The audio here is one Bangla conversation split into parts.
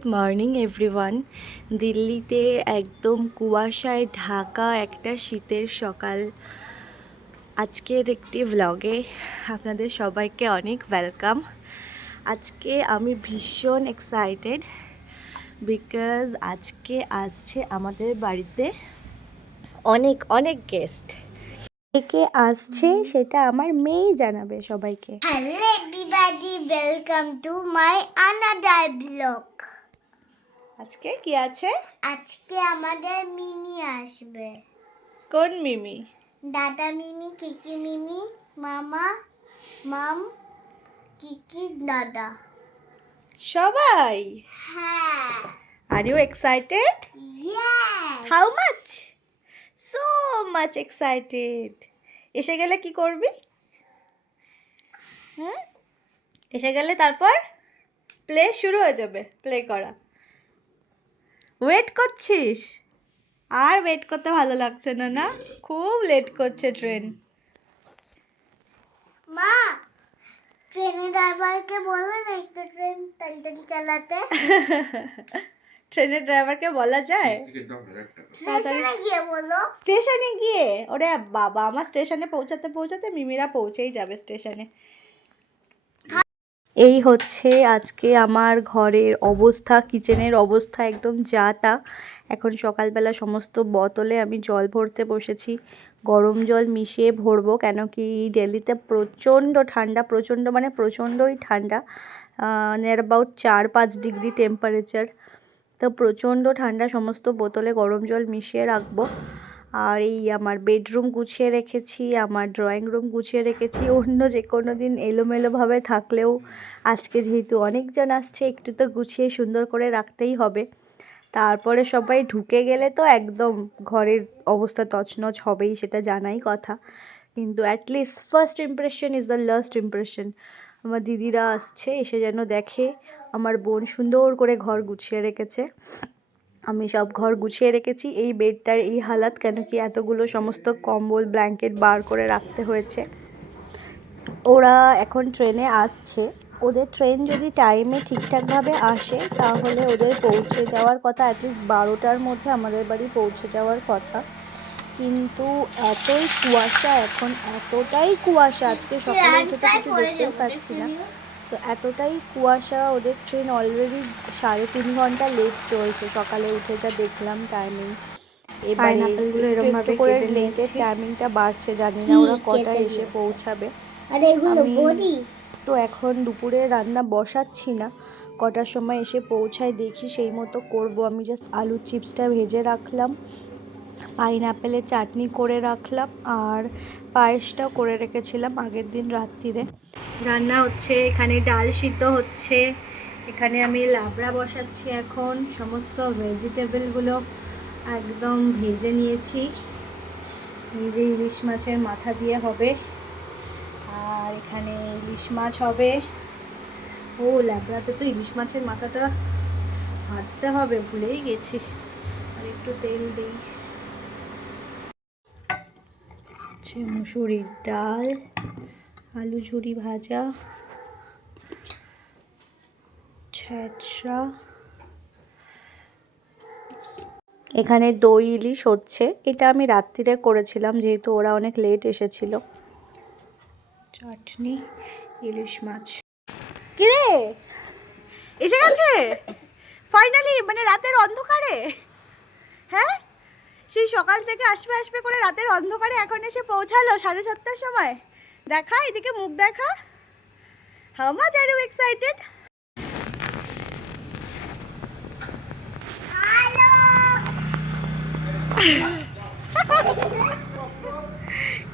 Good morning everyone. দিল্লিতে একদম কুয়াশায় ঢাকা একটা শীতের সকাল। আজকের একটি ভ্লগে আপনাদের সবাইকে অনেক ওয়েলকাম। আজকে আমি ভীষণ এক্সাইটেড বিকজ আজকে আসছে আমাদের বাড়িতে অনেক অনেক গেস্ট। কে আসছে সেটা আমার মেয়েই জানাবে সবাইকে। Hello everybody, welcome to my another vlog. আজকে কি আছে? আজকে আমাদের মিমি আসবে। কোন মিমি? দাদা মিমি, কিকি মিমি, মামা, মাম, কিকি, দাদা। সবাই? হ্যাঁ। Are you excited? Yes. How much? So much excited. এসে গেলে কি করবি? এসে গেলে তারপর প্লে শুরু হয়ে যাবে, প্লে করা। ওয়েট করছিস? আর ওয়েট করতে ভালো লাগছে না, না? খুব লেট করছে ট্রেন। মা, ট্রেনের ড্রাইভারকে বলো না একটু ট্রেন তাড়াতাড়ি চালাতে। ট্রেনের ড্রাইভারকে বলা যায়? স্টেশনে গিয়ে বলো। স্টেশনে গিয়ে? ওরে বাবা, আমার স্টেশনে পৌঁছাতে পৌঁছাতে মিমিরা পৌঁছেই যাবে স্টেশনে। এই হচ্ছে আজকে আমার ঘরের অবস্থা, কিচেনের অবস্থা একদম যা তা। এখন সকালবেলা সমস্ত বোতলে আমি জল ভরতে বসেছি, গরম জল মিশিয়ে ভরবো, কেন কি দিল্লিতে প্রচণ্ড ঠান্ডা, প্রচণ্ড মানে প্রচণ্ডই ঠান্ডা, নিয়ার অ্যাবাউট 4-5 ডিগ্রি টেম্পারেচার। তো প্রচণ্ড ঠান্ডা, সমস্ত বোতলে গরম জল মিশিয়ে রাখবো। আর এই আমার বেডরুম গুছিয়ে রেখেছি, আমার ড্রয়িং রুম গুছিয়ে রেখেছি। অন্য যে কোনো দিন এলোমেলোভাবে থাকলেও আজকে যেহেতু অনেকজন আসছে, একটু তো গুছিয়ে সুন্দর করে রাখতেই হবে। তারপরে সবাই ঢুকে গেলে তো একদম ঘরের অবস্থা তছনছ হবেই, সেটা জানাই কথা। কিন্তু at least first impression is the last impression. আমার দিদিরা আসছে, এসে যেন দেখে আমার বোন সুন্দর করে ঘর গুছিয়ে রেখেছে। আমি সব ঘর গুছিয়ে রেখেছি। এই বেডটার এই হালাত, কেন কি এতগুলো সমস্ত কম্বল ব্ল্যাঙ্কেট বার করে রাখতে হয়েছে। ওরা এখন ট্রেনে আসছে, ওদের ট্রেন যদি টাইমে ঠিকঠাকভাবে আসে তাহলে ওদের পৌঁছে যাওয়ার কথা অ্যাটলিস্ট 12টার মধ্যে আমাদের বাড়ি পৌঁছে যাওয়ার কথা। কিন্তু এতই কুয়াশা এখন, এতটাই কুয়াশা, আজকে সকালে উঠে তো কিছু দেখতেই পাচ্ছি না। তো এতটাই কুয়াশা, ওদের ট্রেন অলরেডি 3.5 ঘন্টা লেট চলছে। সকালে উঠে যা দেখলাম টাইমিং, এবারে একটু করে লেটের টাইমিংটা বাড়ছে, জানি না ওরা কটায় এসে পৌঁছাবে। আমি তো এখন দুপুরে রান্না বসাচ্ছি না, কটার সময় এসে পৌঁছায় দেখি সেই মতো করব। আমি জাস্ট আলুর চিপসটা ভেজে রাখলাম, পাইনঅ্যাপেলের চাটনি করে রাখলাম, আর পায়েসটাও করে রেখেছিলাম আগের দিন রাত্রিরে। রান্না হচ্ছে, এখানে ডাল সিদ্ধ হচ্ছে, এখানে আমি লাবড়া বসাচ্ছি। এখন সমস্ত ভেজিটেবলগুলো একদম ভেজে নিয়েছি। এই যে ইলিশ মাছের মাথা দিয়ে হবে, আর এখানে ইলিশ মাছ হবে। ও লাবড়াতে তো ইলিশ মাছের মাথাটা ভাজতে হবে, ভুলেই গেছি। আর একটু তেল দিই। মুসুরির ডাল, আলু ঝুরি ভাজা, ছেঁচড়া, এখানে দই ইলিশ হচ্ছে। এটা আমি রাত্রিরে করেছিলাম যেহেতু ওরা অনেক লেট এসেছিল। চাটনি, ইলিশ মাছ। কিরে এসে গেছে ফাইনালি, মানে রাতের অন্ধকারে। হ্যাঁ, সেই সকাল থেকে আসবে আসবে করে রাতের অন্ধকারে এখন এসে পৌঁছালো 7:30টার সময়। দেখা এদিকে, মুখ দেখা। How much are you excited?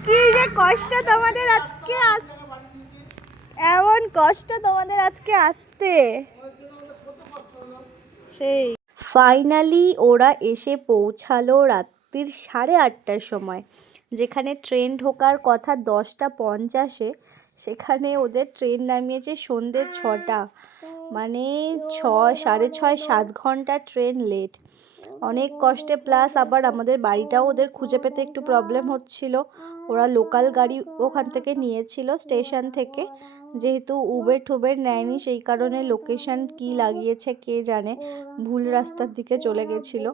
কি যে কষ্ট তোমাদের আজকে এমন কষ্ট তোমাদের আজকে আসতে। সেই ফাইনালি ওরা এসে পৌঁছালো রাত্রির 8:30টার সময়। যেখানে ট্রেন ঢোকার কথা 10:50-এ, সেখানে ওদের ট্রেন নামিয়েছে সন্ধ্যে 6টা, মানে 6, 6:30, 7 ঘন্টা ট্রেন লেট। অনেক কষ্টে, প্লাস আবার আমাদের বাড়িটাও ওদের খুঁজে পেতে একটু প্রবলেম হচ্ছিল। ওরা লোকাল গাড়ি ওখান থেকে নিয়েছিল স্টেশন থেকে, যেহেতু উবের টুবের নেয়নি সেই কারণে লোকেশন কি লাগিয়েছে কে জানে, ভুল রাস্তার দিকে চলে গেছিলো,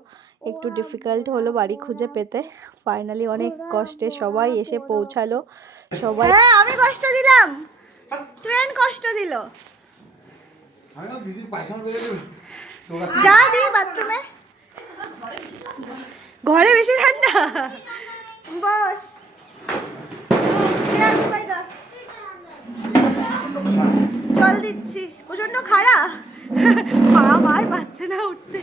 একটু ডিফিকাল্ট হলো বাড়ি খুঁজে পেতে। ফাইনালি অনেক কষ্টে সবাই এসে পৌঁছালো। সবাই আমি কষ্ট দিলাম, ট্রেন কষ্ট দিল। যা দিই বাথরুমে, ঘরে বেশি ঠান্ডা। বস জল দিচ্ছি, প্রচন্ড খাড়া, মা আর পাচ্ছে না উঠতে।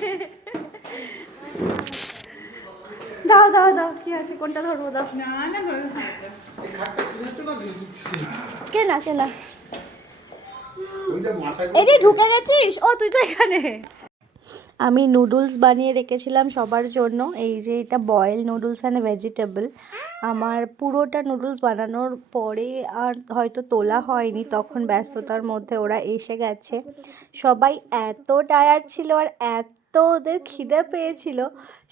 দাও দাও দাও, কি আছে, কোনটা ধরবো, দাও। কেনা কেনা এই ঢুকে গেছিস? ও তুই তো এখানে। আমি নুডলস বানিয়ে রেখেছিলাম সবার জন্য, এই যে এটা বয়েল নুডলস অ্যান্ড ভেজিটেবল। আমার পুরোটা নুডলস বানানোর পরে আর হয়তো তোলা হয়নি, তখন ব্যস্ততার মধ্যে ওরা এসে গেছে। সবাই এত টায়ার্ড ছিল আর এত ওদের খিদে পেয়েছিল,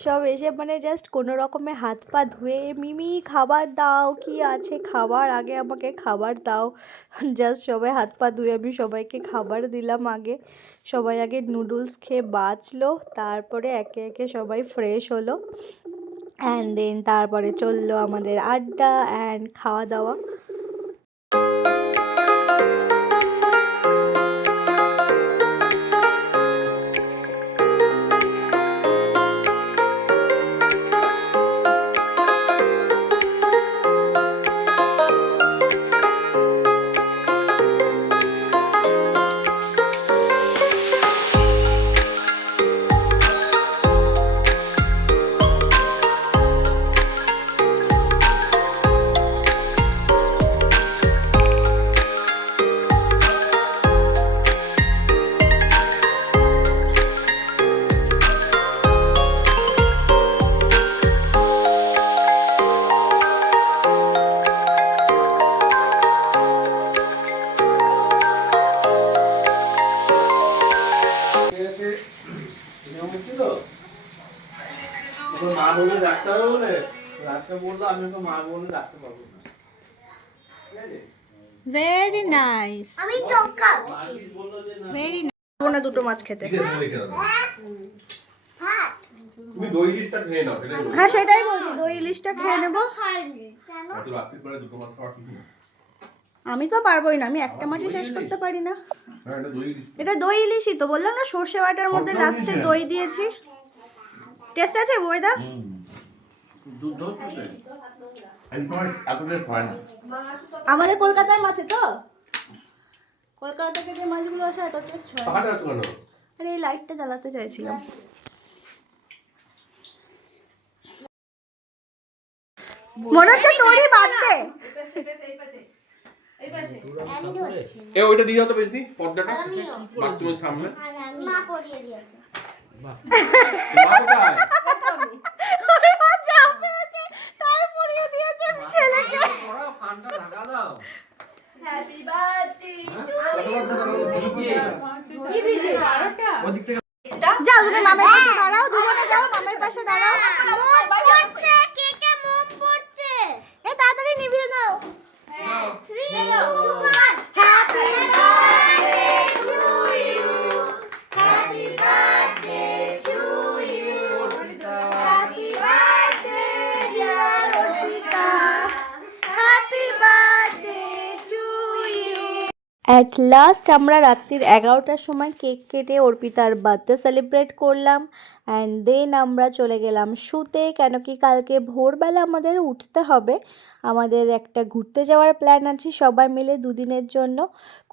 সব এসে মানে জাস্ট কোনো রকমে হাত পা ধুয়ে মিমি খাবার দাও, কি আছে খাবার, আগে আমাকে খাবার দাও। জাস্ট সবাই হাত পা ধুয়ে আমি সবাইকে খাবার দিলাম আগে। সবাই আগে নুডলস খেয়ে বাঁচলো, তারপরে একে একে সবাই ফ্রেশ হলো, অ্যান্ড দেন তারপরে চললো আমাদের আড্ডা অ্যান্ড খাওয়া দাওয়া। ভেরি নাইস, আমি টকাচ্ছি। Very nice. না দুটো মাছ খেতে, ভাত তুমি দই ইলিশটা খেয়ে নাও, এটাই বলি। হ্যাঁ সেটাই বলছি, দই ইলিশটা খেয়ে নেবো। খাইনি কেন? এত রাত্রি করে দুটো মাছ খাওয়া ঠিক না। আমি তো পারবোই না, আমি একটা মাছই শেষ করতে পারি না। হ্যাঁ, এটা দই ইলিশ। এটা দই ইলিশই তো বললাম না, সর্ষে বাটার মধ্যে লাস্টে দই দিয়েছি। টেস্ট আছে বইদা? দুধ হচ্ছে একদম এত টেস্ট হয় না। আমাদের কলকাতার মাছে তো, কলকাতা থেকে যে মাছগুলো আসে এত টেস্ট হয় না। পাকাটা আছে কেন? আরে এই লাইটটা জ্বালাতে চাইছিলাম। মনে হচ্ছে তোরই বার্থডে। আমি ধরছি এ ওইটা দিয়ে দাও তো বেশি পর্দাটা বাথরুমের সামনে। আর আমি মা পরিয়ে দিয়েছে। মা কোথায়? ওরে মা চাপ পেয়েছে, তাই পরিয়ে দিয়েছে ছেলেকে। কানটা ঢাকা দাও। হ্যাপি বার্থডে টু কি ভিজে? যাও তুমি মামের পাশে দাঁড়াও, দুজনে যাও মামের পাশে দাঁড়াও। মোম পড়ছে, কেকে মোম পড়ছে। এ তাড়াতাড়ি নিভিয়ে দাও। 3 2 1 happy birthday to you, happy birthday to you, happy birthday dear Arpita, happy birthday to you. At last আমরা রাত্রির 11টার সময় কেক কেটে অর্পিতার বার্থডে সেলিব্রেট করলাম, অ্যান্ড দেন আমরা চলে গেলাম শুতে, কেন কি কালকে ভোরবেলা আমাদের উঠতে হবে। আমাদের একটা ঘুরতে যাওয়ার প্ল্যান আছে সবাই মিলে 2 দিনের জন্য।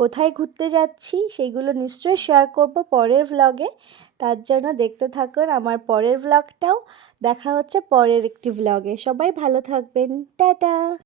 কোথায় ঘুরতে যাচ্ছি সেগুলো নিশ্চয়ই শেয়ার করব পরের ভ্লগে, তার জন্য দেখতে থাকুন আমার পরের ভ্লগটাও। দেখা হচ্ছে পরের একটি ভ্লগে, সবাই ভালো থাকবেন, টাটা।